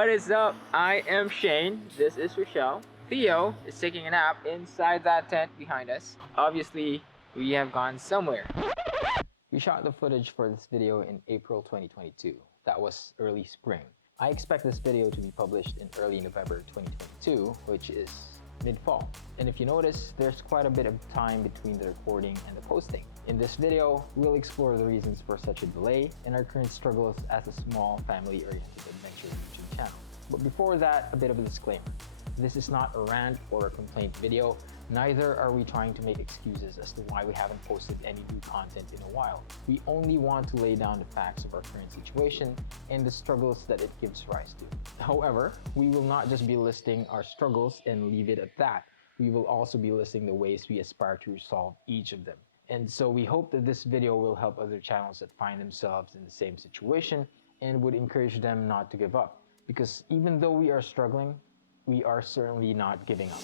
What is up? I am Shane. This is Rochelle. Theo is taking a nap inside that tent behind us. Obviously, we have gone somewhere. We shot the footage for this video in April 2022. That was early spring. I expect this video to be published in early November 2022, which is mid-fall. And if you notice, there's quite a bit of time between the recording and the posting. In this video, we'll explore the reasons for such a delay and our current struggles as a small family-oriented adventure YouTube channel. But before that, a bit of a disclaimer. This is not a rant or a complaint video. Neither are we trying to make excuses as to why we haven't posted any new content in a while. We only want to lay down the facts of our current situation and the struggles that it gives rise to. However, we will not just be listing our struggles and leave it at that. We will also be listing the ways we aspire to resolve each of them. And so we hope that this video will help other channels that find themselves in the same situation and would encourage them not to give up. Because even though we are struggling, we are certainly not giving up.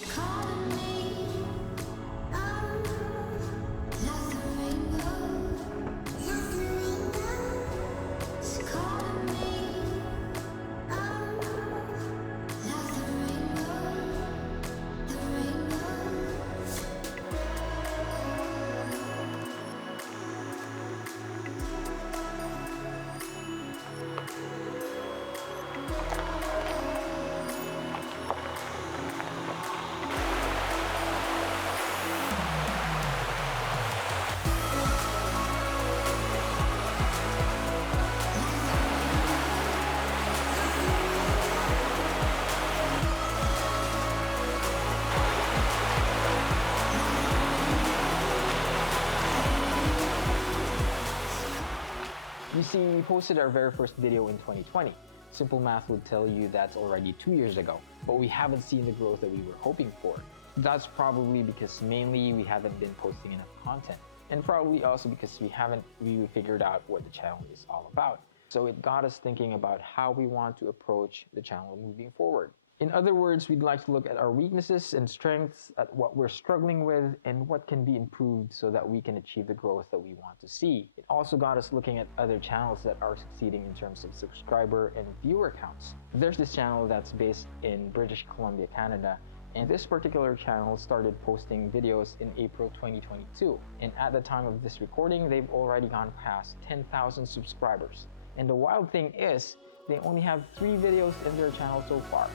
You see, we posted our very first video in 2020. Simple math would tell you that's already 2 years ago, but we haven't seen the growth that we were hoping for. That's probably because mainly we haven't been posting enough content, and probably also because we haven't really figured out what the channel is all about. So it got us thinking about how we want to approach the channel moving forward. In other words, we'd like to look at our weaknesses and strengths, at what we're struggling with, and what can be improved so that we can achieve the growth that we want to see. It also got us looking at other channels that are succeeding in terms of subscriber and viewer counts. There's this channel that's based in British Columbia, Canada, and this particular channel started posting videos in April 2022. And at the time of this recording, they've already gone past 10,000 subscribers. And the wild thing is, they only have 3 videos in their channel so far.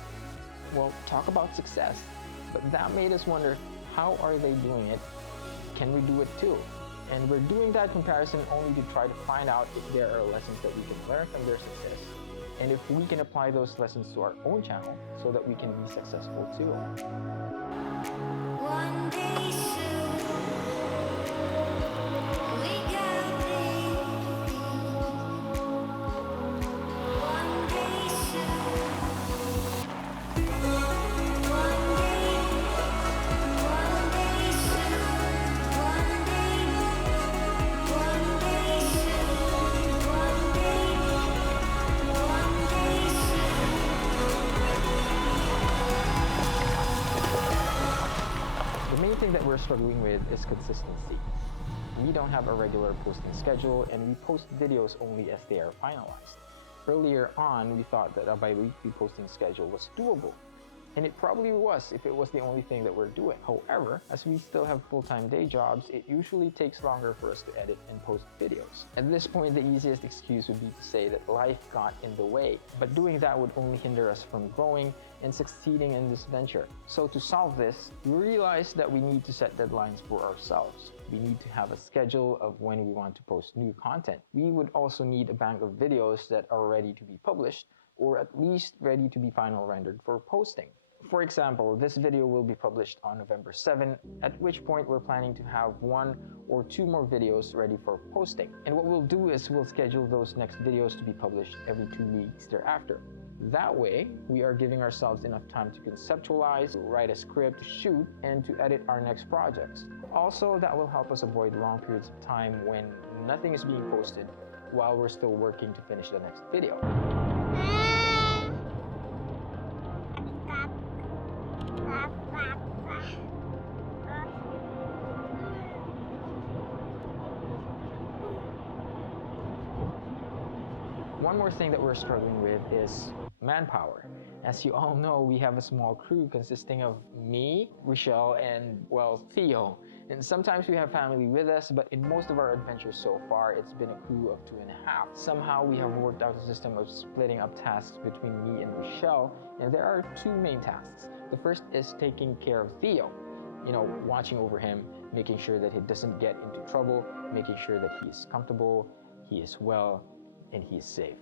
Well, talk about success. But that made us wonder, how are they doing it? Can we do it too? And we're doing that comparison only to try to find out if there are lessons that we can learn from their success, and if we can apply those lessons to our own channel so that we can be successful too. One day soon, we got this. One day soon. The main thing that we're struggling with is consistency. We don't have a regular posting schedule, and we post videos only as they are finalized. Earlier on, we thought that a bi-weekly posting schedule was doable. And it probably was if it was the only thing that we're doing. However, as we still have full-time day jobs, it usually takes longer for us to edit and post videos. At this point, the easiest excuse would be to say that life got in the way. But doing that would only hinder us from growing and succeeding in this venture. So to solve this, we realized that we need to set deadlines for ourselves. We need to have a schedule of when we want to post new content. We would also need a bank of videos that are ready to be published, or at least ready to be final rendered for posting. For example, this video will be published on November 7, at which point we're planning to have 1 or 2 more videos ready for posting. And what we'll do is we'll schedule those next videos to be published every 2 weeks thereafter. That way, we are giving ourselves enough time to conceptualize, write a script, shoot, and to edit our next projects. Also, that will help us avoid long periods of time when nothing is being posted while we're still working to finish the next video. One more thing that we're struggling with is manpower. As you all know, we have a small crew consisting of me, Rochelle, and, well, Theo. And sometimes we have family with us, but in most of our adventures so far, it's been a crew of 2.5. Somehow we have worked out a system of splitting up tasks between me and Rochelle, and there are two main tasks. The first is taking care of Theo. You know, watching over him, making sure that he doesn't get into trouble, making sure that he is comfortable, he is well, and he is safe.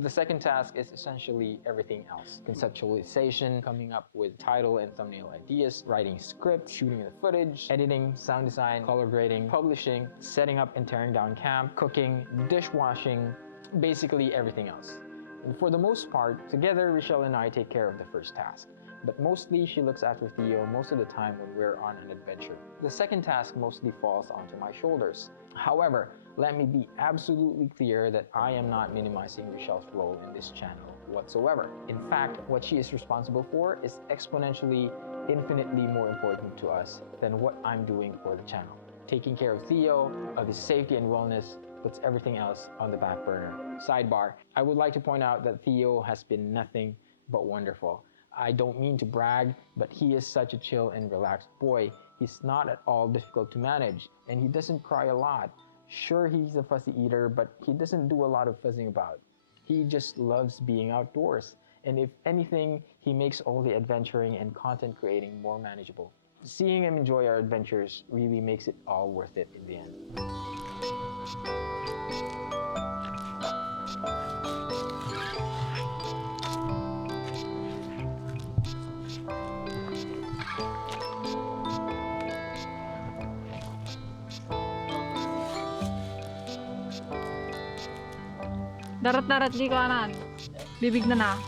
The second task is essentially everything else. Conceptualization, coming up with title and thumbnail ideas, writing script, shooting the footage, editing, sound design, color grading, publishing, setting up and tearing down camp, cooking, dishwashing, basically everything else. And for the most part, together, Rochelle and I take care of the first task. But mostly she looks after Theo most of the time when we're on an adventure. The second task mostly falls onto my shoulders. However, let me be absolutely clear that I am not minimizing Rochelle's role in this channel whatsoever. In fact, what she is responsible for is exponentially, infinitely more important to us than what I'm doing for the channel. Taking care of Theo, of his safety and wellness, puts everything else on the back burner. Sidebar, I would like to point out that Theo has been nothing but wonderful. I don't mean to brag, but he is such a chill and relaxed boy. He's not at all difficult to manage, and he doesn't cry a lot. Sure, he's a fussy eater, but he doesn't do a lot of fussing about. He just loves being outdoors, and if anything, he makes all the adventuring and content creating more manageable. Seeing him enjoy our adventures really makes it all worth it in the end. Darat-darat di kanan. Bibig na.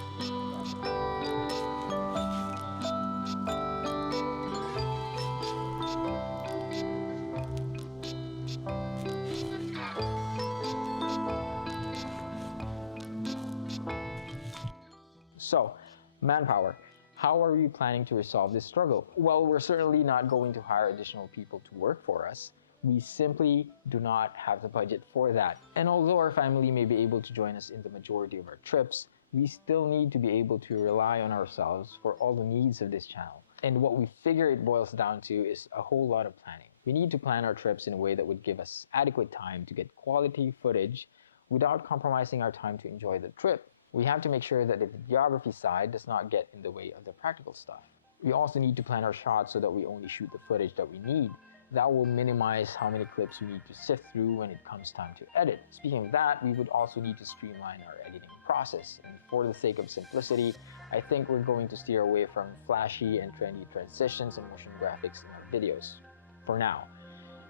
So, manpower. How are we planning to resolve this struggle? Well, we're certainly not going to hire additional people to work for us. We simply do not have the budget for that. And although our family may be able to join us in the majority of our trips, we still need to be able to rely on ourselves for all the needs of this channel. And what we figure it boils down to is a whole lot of planning. We need to plan our trips in a way that would give us adequate time to get quality footage without compromising our time to enjoy the trip. We have to make sure that the videography side does not get in the way of the practical stuff. We also need to plan our shots so that we only shoot the footage that we need. That will minimize how many clips we need to sift through when it comes time to edit. Speaking of that, we would also need to streamline our editing process. And for the sake of simplicity, I think we're going to steer away from flashy and trendy transitions and motion graphics in our videos. For now,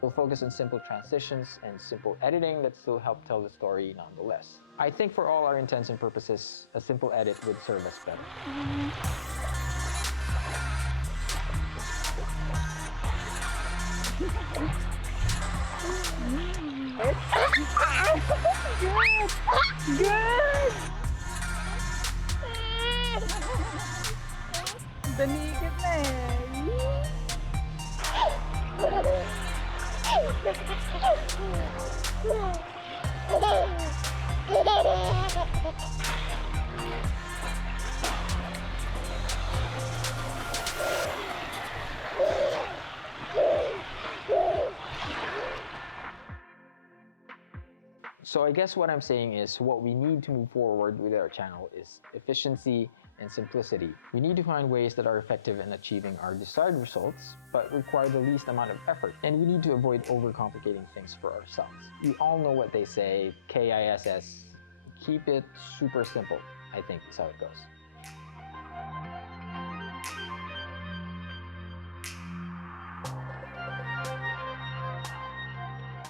we'll focus on simple transitions and simple editing that still help tell the story nonetheless. I think for all our intents and purposes, a simple edit would serve us better. Good! Danikit na So I guess what I'm saying is what we need to move forward with our channel is efficiency and simplicity. We need to find ways that are effective in achieving our desired results, but require the least amount of effort. And we need to avoid overcomplicating things for ourselves. We all know what they say, KISS, keep it super simple, I think is how it goes.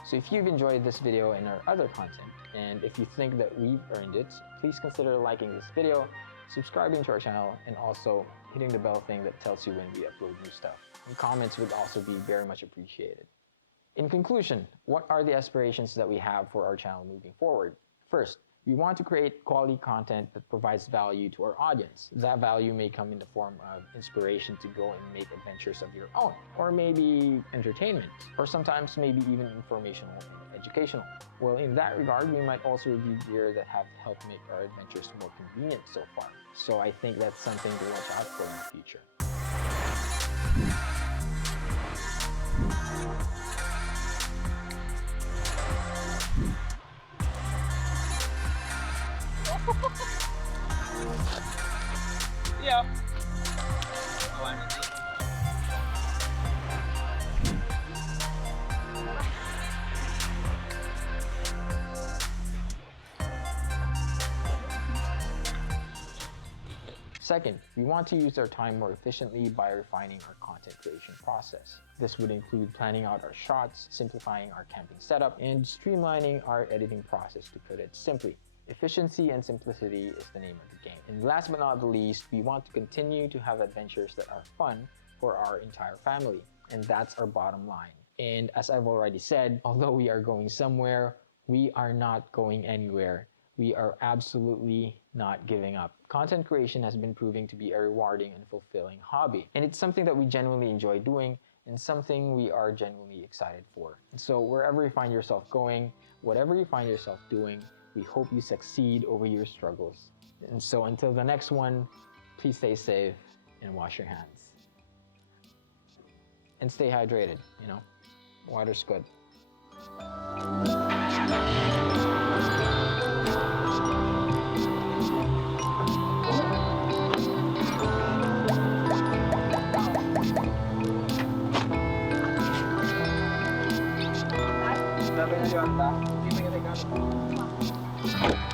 So if you've enjoyed this video and our other content, and if you think that we've earned it, please consider liking this video, subscribing to our channel, and also hitting the bell thing that tells you when we upload new stuff. And comments would also be very much appreciated. In conclusion, what are the aspirations that we have for our channel moving forward? First, we want to create quality content that provides value to our audience. That value may come in the form of inspiration to go and make adventures of your own, or maybe entertainment, or sometimes maybe even informational and educational. Well, in that regard, we might also review gear that have helped make our adventures more convenient so far. So I think that's something to watch out for in the future. Theo. Second, we want to use our time more efficiently by refining our content creation process. This would include planning out our shots, simplifying our camping setup, and streamlining our editing process, to put it simply. Efficiency and simplicity is the name of the game. And last but not the least, we want to continue to have adventures that are fun for our entire family. And that's our bottom line. And as I've already said, although we are going somewhere, we are not going anywhere. We are absolutely not giving up. Content creation has been proving to be a rewarding and fulfilling hobby. And it's something that we genuinely enjoy doing and something we are genuinely excited for. And so wherever you find yourself going, whatever you find yourself doing, we hope you succeed over your struggles. And so until the next one, please stay safe and wash your hands. And stay hydrated, you know, water's good. Sabi na yun, hindi mo yung regalo.